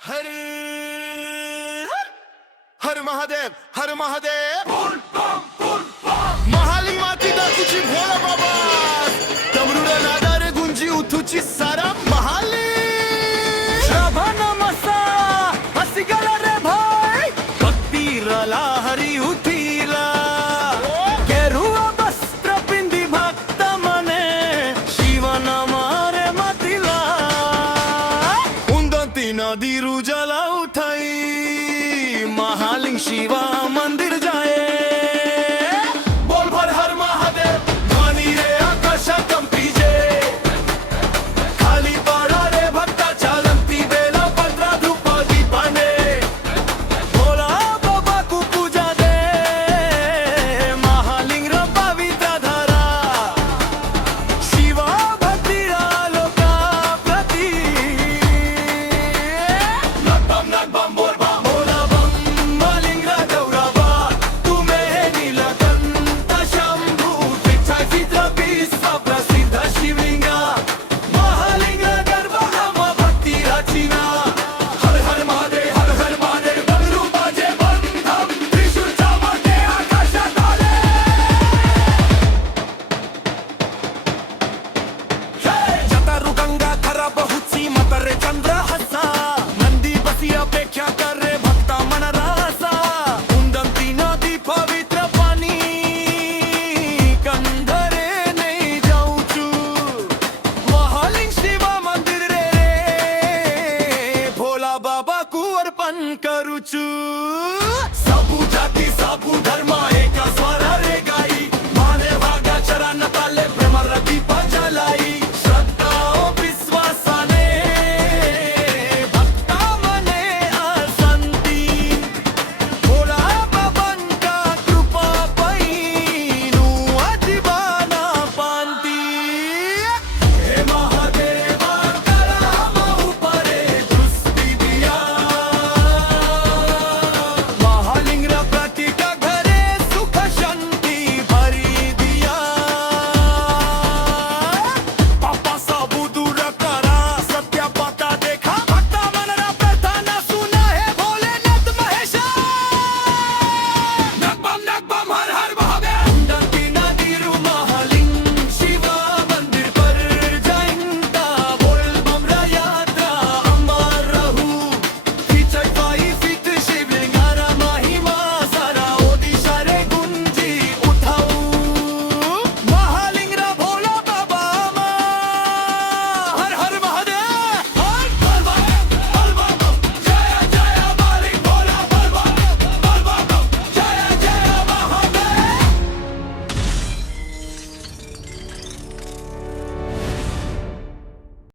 हर हर महादेव, हर महादेव. महाली माती दाखूची भोळा बाबा, डमरुड नादारे गुंजी उठूची सारा महाली. श्रावण मासा हसी गेला रे भाई, भक्तीला हरी उठीला. केरुआ वस्त्र पिंदी भक्त मने, शिवनामारे मातीला. उंदती नदी रुजला उठाई, महालिंग शिवा मंदिर जाए. बोल भर हर महादेव, ध्वनी रे आकाशा कंपीजे. खाली पडा रे भक्ता चालंती बेला पंधरा धूप दीपाने. भोला बाबा को पूजा दे, महालिंग र पवित्र धरा. शिवा भक्तीला लोका प्रती. नगबम नगबम बोल बम बोला बम, महालिंग र गौरवा. तुम्हे नीलकंठ शंभू, विठ्ठल चित्र विश्व प्रसिद्ध शिवलिंगा. महालिंग र गरबा आम्हा भक्ती रचिना. हर हर महादेव, हर हर महादेव. डमरू बाजे बंधम, त्रिशूळ चमके आकाशात आले. जटारू गंगा खरा बहुची मतरे चंद्र हसा. नंदी बसी अपेक्षा करे भक्ता मन रासा. उंदती नदी पवित्र पानी, कंधरे नहीं जाऊं चू. महालिंग शिवा मंदिर रे रे, भोला बाबा को अर्पण करू चू. सबू जाती सबू धर्म